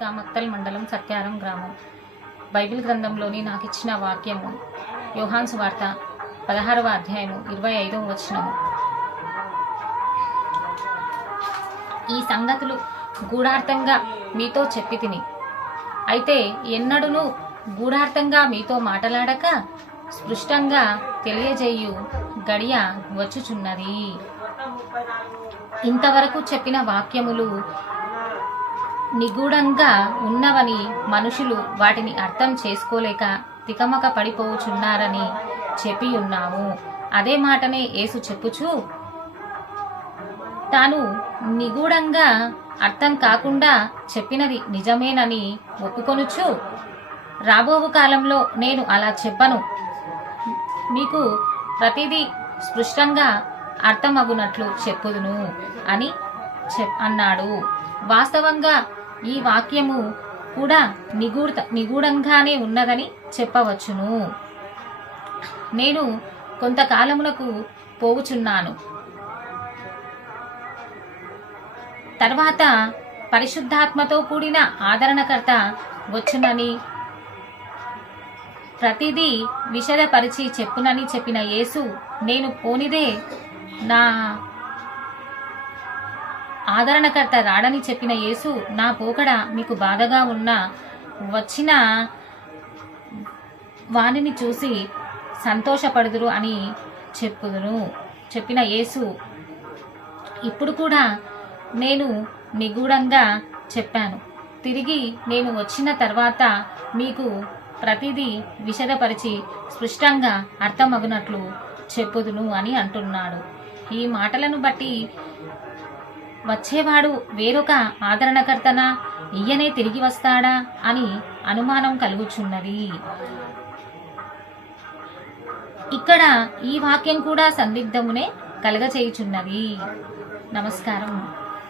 కామక్తల్ మండలం సత్యారం గ్రామం. బైబిల్ గ్రంథంలోని నాకు ఇచ్చిన వాక్యము. యోహాన్స్ వార్త పదహారవ అధ్యాయము ఇరవై ఐదవ వచనము. ఈ సంగతులు గూఢార్థంగా మీతో చెప్పి తిని అయితే ఎన్నడూను గూఢార్థంగా మీతో మాటలాడక స్పృష్టంగా తెలియజేయు గడియ వచ్చుచున్నది. ఇంతవరకు చెప్పిన వాక్యములు నిగూఢంగా ఉన్నవని మనుషులు వాటిని అర్థం చేసుకోలేక తికమక పడిపోవుచున్నారని చెప్పి ఉన్నాము అదే మాటనే యేసు చెప్పుచు తాను నిగూఢంగా అర్థం కాకుండా చెప్పినది నిజమేనని ఒప్పుకొనుచు రాబోవు కాలంలో నేను అలా చెప్పను. మీకు ప్రతిదీ స్పృష్టంగా అర్థమగునట్లు చెప్పుదును అని చెప్ అన్నాడు. వాస్తవంగా ఈ వాక్యము కూడా నిగూఢ నిగూఢంగానే ఉన్నదని చెప్పవచ్చును. నేను కొంతకాలమునకు పోవుచున్నాను. తర్వాత పరిశుద్ధాత్మతో కూడిన ఆదరణకర్త వచ్చునని ప్రతిదీ విషదపరిచి చెప్పునని చెప్పిన యేసు నేను పోనిదే నా ఆదరణకర్త రాడని చెప్పిన యేసు నా పోకడ మీకు బాధగా ఉన్న వచ్చిన వానిని చూసి సంతోషపడుదురు అని చెప్పుదును చెప్పిన యేసు. ఇప్పుడు కూడా నేను నిగూఢంగా చెప్పాను. తిరిగి నేను వచ్చిన తర్వాత మీకు ప్రతిదీ విషదపరిచి స్పష్టంగా అర్థమగునట్లు చెప్పుదును అని అంటున్నాడు. ఈ మాటలను బట్టి వచ్చేవాడు వేరొక ఆదరణకర్తనా? ఈయనే తిరిగి వస్తాడా? అని అనుమానం కలుగుచున్నది. ఇక్కడ ఈ వాక్యం కూడా సందిగ్ధమునే కలగచేయుచున్నది. నమస్కారం.